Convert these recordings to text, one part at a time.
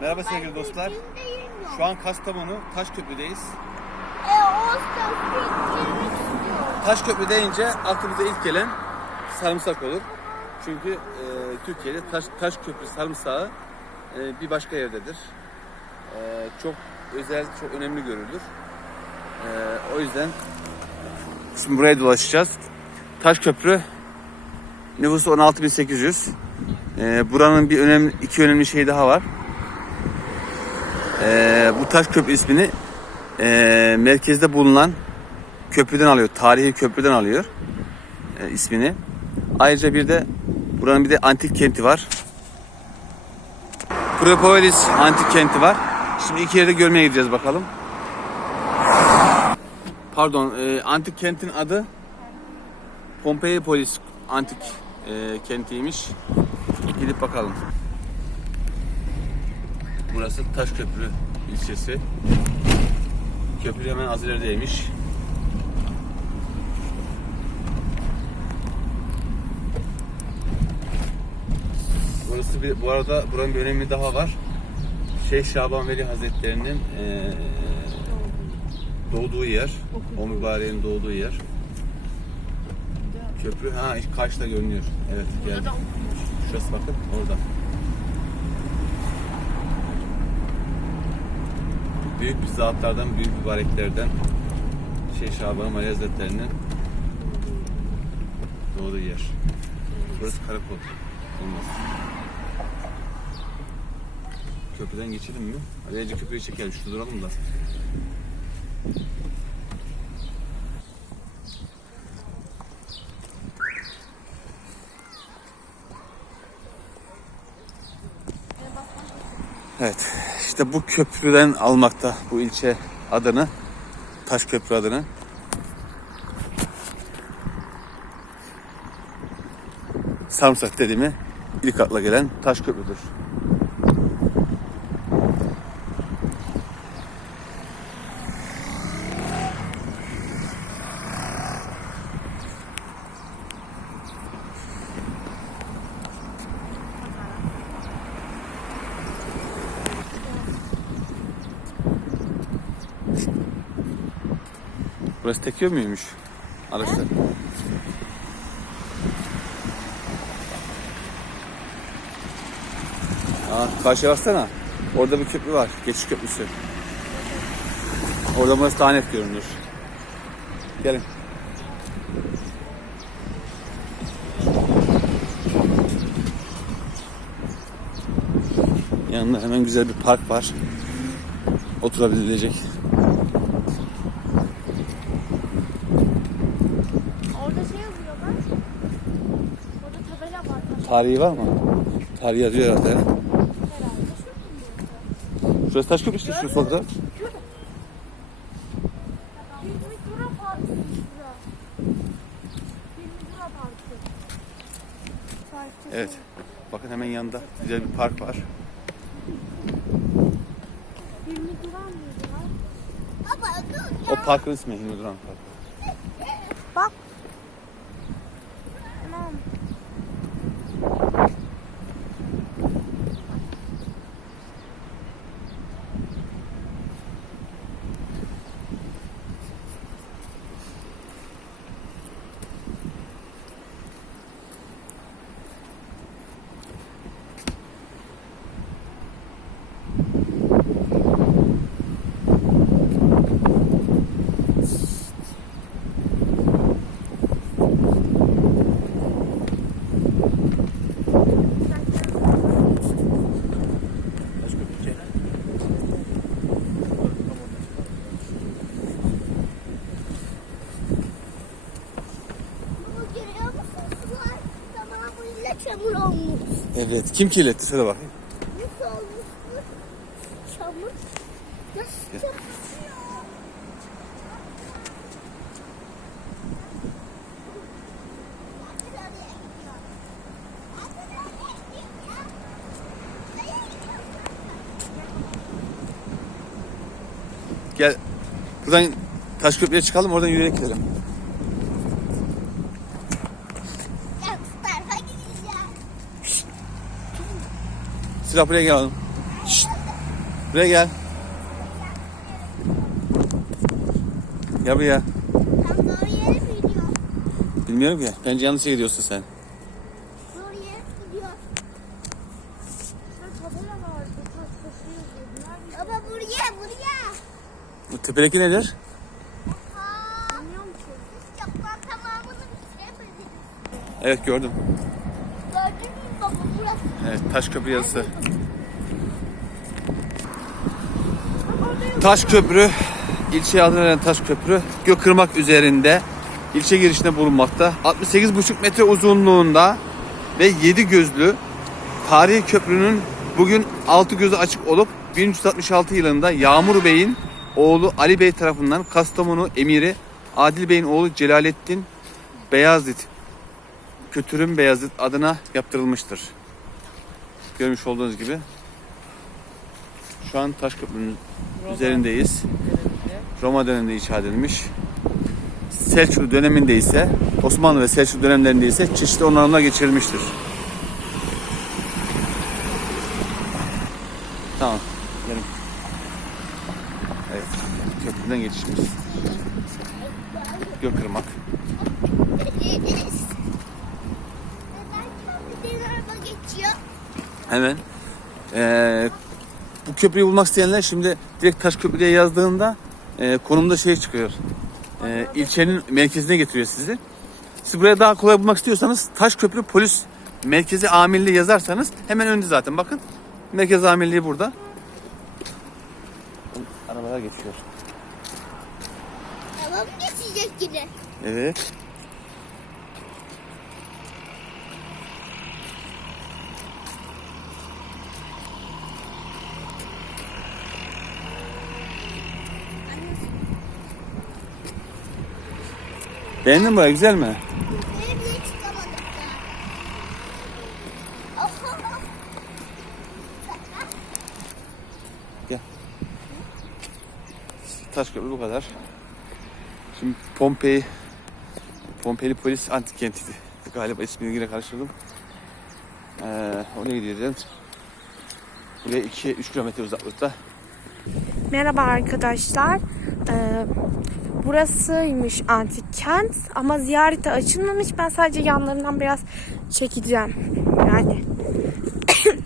Merhaba sevgili dostlar. Şu an Kastamonu Taşköprü'deyiz. E. Taşköprü deyince aklımıza ilk gelen sarımsak olur. Çünkü e, Türkiye'de taş, Taşköprü sarımsağı e, bir başka yerdedir. E, çok özel, çok önemli görülür. E, o yüzden şimdi buraya dolaşacağız. Taşköprü nüfusu 16.800. E, buranın bir önemli, iki önemli şey daha var. E, bu Taşköprü ismini e, merkezde bulunan köprüden alıyor. Tarihi köprüden alıyor e, ismini. Ayrıca bir de buranın bir de antik kenti var. Propolis antik kenti var. Şimdi iki yerde görmeye gideceğiz bakalım. Pardon, e, antik kentin adı Pompeipolis antik e, kentiymiş. Gidip bakalım. Burası Taşköprü ilçesi. Köprü hemen az ilerideymiş. Burası bir, bu arada buranın bir önemi daha var. Şeyh Şaban Veli Hazretleri'nin eee, doğduğu yer. O mübareğin doğduğu yer. Köprü ha karşıda görünüyor. Evet geldi. Şurası bakın orada. Büyük bir zatlardan, büyük mübareklerden Şeyh Şaban Veli Hazretleri'nin doğduğu yer. Burası karakol. Olmaz. Köprüden geçelim mi? Önce köprüyü çekelim. Şurada duralım da. Evet. İşte bu köprüden almakta bu ilçe adını. Taşköprü adını. Sarımsak dediğimi ilk akla gelen Taşköprü'dür. Burası tekiyor muymuş? Arası. Aa, karşıya baksana. Orada bir köprü var. Geçiş köprüsü. Orada burası daha net görünür. Gelin. Yanında hemen güzel bir park var. Oturabilecek. Orada şey yazıyor bak. Orada tabela var. Tarihi var mı? Tarihi yazıyor herhalde. Herhalde. Şurası Taşköprü işte şu solda. Evet. Bakın hemen yanında güzel bir park var. O parkın ismi Hilmi Duran Parkı. Bak. Tamam. Taşköprü. Bu görüyor musun? Sular tamamıyla çamur olmuş. Evet. Kim kirletti? Söyle çamur? Gel. Buradan Taşköprü'ye çıkalım. Oradan yürüyerek gidelim. Sıra buraya gel oğlum. Şşt. Buraya gel. Gel buraya. Tam doğru yere mi gidiyor? Bilmiyorum ki. Bence yanlış yere gidiyorsun sen. Doğru yere mi. Baba buraya buraya. Bu tepedeki nedir? Aa, Bilmiyorum ki. Biz çoktan tamamını bitiremedik. Evet gördüm. Gördün mü baba burası? Evet taş köprü yazısı. Taş köprü, ilçeye adını veren taş köprü Gökırmak üzerinde ilçe girişinde bulunmakta. 68,5 metre uzunluğunda ve 7 gözlü tarihi köprünün bugün 6 gözü açık olup 1366 yılında Yağmur Bey'in oğlu Ali Bey tarafından Kastamonu emiri Adil Bey'in oğlu Celalettin Beyazıt Kötürüm Beyazıt adına yaptırılmıştır. Görmüş olduğunuz gibi. Şu an Taşköprü'nün üzerindeyiz. Roma döneminde inşa edilmiş. Selçuklu döneminde ise Osmanlı ve Selçuklu dönemlerinde ise çeşitli onarımlar geçirilmiştir. Tamam. Gelin. Evet. Köprüden geçişimiz. Gökırmak. Hemen. Ee, bu köprüyü bulmak isteyenler şimdi direkt Taşköprü diye yazdığında e, konumda şey çıkıyor. Ee, ilçenin merkezine getiriyor sizi. Siz buraya daha kolay bulmak istiyorsanız Taşköprü Polis Merkezi Amirliği yazarsanız hemen önde zaten bakın. Merkez Amirliği burada. Arabalar geçiyor. Araba mı geçecek yine? Evet. Beğendin mi? Güzel mi? Benim bile çıkamadık da. Taşköprü bu kadar. Şimdi Pompei, Pompei Polis Antik Kenti'ydi. Galiba ismini yine karıştırdım. Ee, oraya gideceğiz. Buraya 2-3 kilometre uzaklıkta. Merhaba arkadaşlar. Ee, burasıymış antik kent ama ziyarete açılmamış. Ben sadece yanlarından biraz çekeceğim. Yani.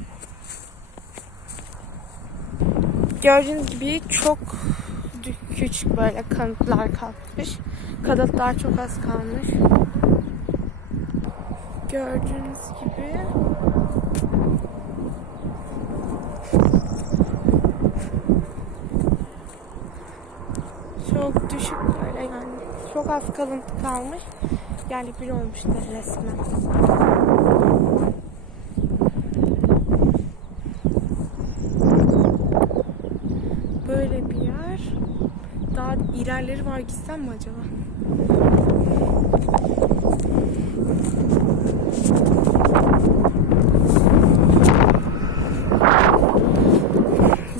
Gördüğünüz gibi çok küçük böyle kanıtlar kalmış. Kanıtlar çok az kalmış. Gördüğünüz gibi Çok düşük böyle yani. Çok az kalıntı kalmış. Yani bir olmuşlar resmen. Böyle bir yer. Daha ilerleri var gitsem mi acaba?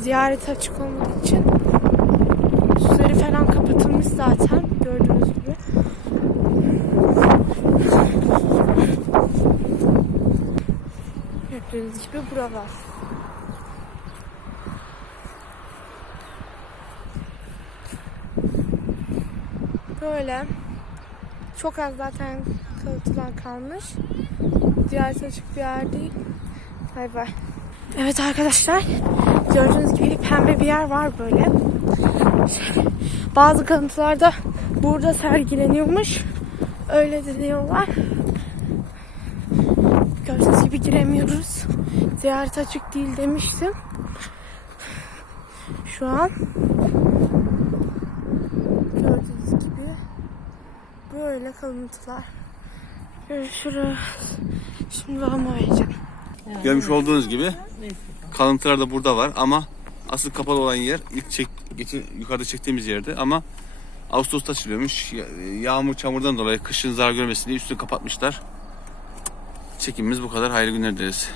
Ziyaret açık olmadığı için kapatılmış zaten gördüğünüz gibi. Gördüğünüz gibi buralar. Böyle. Çok az zaten kalıntılar kalmış. Ziyaret açık bir yer değil. Bay bay. Evet arkadaşlar. Gördüğünüz gibi pembe bir yer var böyle. Bazı kalıntılarda burada sergileniyormuş. Öyle deniyorlar. Gördüğünüz gibi giremiyoruz. Ziyaret açık değil demiştim. Şu an gördüğünüz gibi böyle kalıntılar. Görüşürüz. Şimdi ben boyayacağım. Görmüş olduğunuz gibi kalıntılar da burada var ama asıl kapalı olan yer ilk çek, geçen, yukarıda çektiğimiz yerde ama Ağustos'ta açılıyormuş. Ya- Yağmur çamurdan dolayı kışın zarar görmesin diye üstünü kapatmışlar. Çekimimiz bu kadar. Hayırlı günler dileriz.